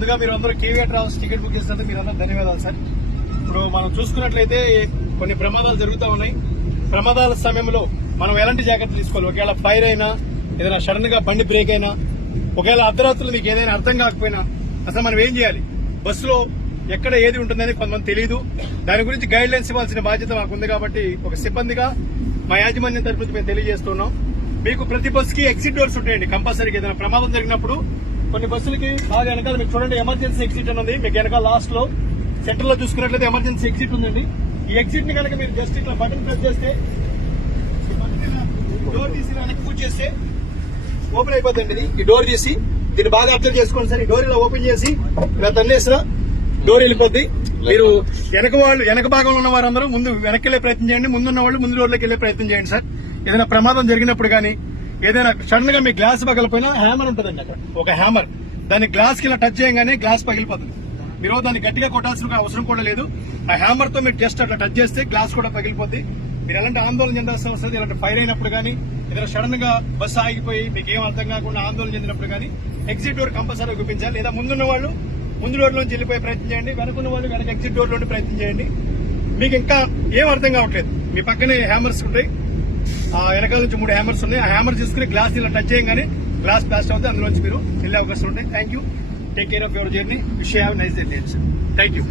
ముందుగా మీరు అందరూ కేవీఆర్ ట్రావెల్స్ టికెట్ బుక్ చేసినందుకు మీరు అందరూ ధన్యవాదాలు సార్. ఇప్పుడు మనం చూసుకున్నట్లయితే కొన్ని ప్రమాదాలు జరుగుతూ ఉన్నాయి. ప్రమాదాల సమయంలో మనం ఎలాంటి జాగ్రత్తలు తీసుకోవాలి? ఒకవేళ ఫైర్ అయినా, ఏదైనా సడన్ గా బండి బ్రేక్ అయినా, ఒకవేళ అర్ధరాత్రులు మీకు ఏదైనా అర్థం కాకపోయినా అసలు మనం ఏం చేయాలి? బస్సులో ఎక్కడ ఏది ఉంటుందని కొంతమంది తెలియదు. దాని గురించి గైడ్ లైన్స్ ఇవ్వాల్సిన బాధ్యత మాకు ఉంది. కాబట్టి ఒక సిబ్బందిగా మా యాజమాన్యం తరఫు నుంచి మేము తెలియజేస్తున్నాం. మీకు ప్రతి బస్సుకి ఎగ్జిట్ డోర్స్ ఉంటాయండి. కంపల్సరీగా ఏదైనా ప్రమాదం జరిగినప్పుడు కొన్ని బస్సులకి బాగా వెనకాల మీకు చూడండి ఎమర్జెన్సీ ఎగ్జిట్ ఉంది. మీకు వెనకాల లాస్ట్ లో సెంటర్ లో చూసుకున్నట్లయితే ఎమర్జెన్సీ ఎగ్జిట్ ఉందండి. ఈ ఎగ్జిట్ ని కనుక మీరు జస్ట్ ఇట్లా బటన్ ప్రెస్ చేస్తే డోర్ తీసి వెనక్కి పూజ చేస్తే ఓపెన్ అయిపోతుంది. ఈ డోర్ తీసి దీన్ని బాగా అబ్జర్వ్ చేసుకోండి సార్. ఈ డోర్ ఇలా ఓపెన్ చేసి ఇలా తన్నేసిన డోర్ వెళ్ళిపోద్ది. మీరు వెనక భాగంలో ఉన్న వారందరూ ముందు వెనక్కి వెళ్లే ప్రయత్నం చేయండి. ముందున్న వాళ్ళు ముందు రోడ్లోకి వెళ్లే ప్రయత్నం చేయండి సార్. ఏదైనా ప్రమాదం జరిగినప్పుడు కానీ ఏదైనా సడన్ గా మీ గ్లాస్ పగలిపోయినా హ్యామర్ ఉంటుందండి. అక్కడ ఒక హ్యామర్, దాన్ని గ్లాస్ కి ఇలా టచ్ చేయగానే గ్లాస్ పగిలిపోతుంది. మీరు దాన్ని గట్టిగా కొట్టాల్సిన అవసరం కూడా లేదు. ఆ హ్యామర్ తో మీరు జస్ట్ అట్లా టచ్ చేస్తే గ్లాస్ కూడా పగిలిపోద్ది. మీరు ఎలాంటి ఆందోళన చెందాల్సిన అవసరం, ఇలాంటి ఫైర్ అయినప్పుడు కానీ ఏదైనా సడన్ గా బస్సు ఆగిపోయి మీకు ఏం అర్థం కాకుండా ఆందోళన చెందినప్పుడు కానీ ఎగ్జిట్ డోర్ కంపల్సరీ చూపించాలి. లేదా ముందున్న వాళ్ళు ముందు రోడ్ నుంచి వెళ్ళిపోయే ప్రయత్నం చేయండి. వెనుకున్న వాళ్ళు వెనక ఎగ్జిట్ డోర్ లోని ప్రయత్నం చేయండి. మీకు ఇంకా ఏం అర్థం కావట్లేదు, మీ పక్కనే హ్యామర్స్ ఉంటాయి. ఆ వెనకాల నుంచి 3 హ్యామర్స్ ఉన్నాయి. ఆ హ్యామర్ తీసుకుని గ్లాస్ ఇలా టచ్ చేయగానే గ్లాస్ బ్లాస్ట్ అవుతుంది. అందులోంచి మీరు వెళ్ళే అవకాశం ఉంటాయి. Thank you. Take care of your journey. Wish you have nice day. Thank you.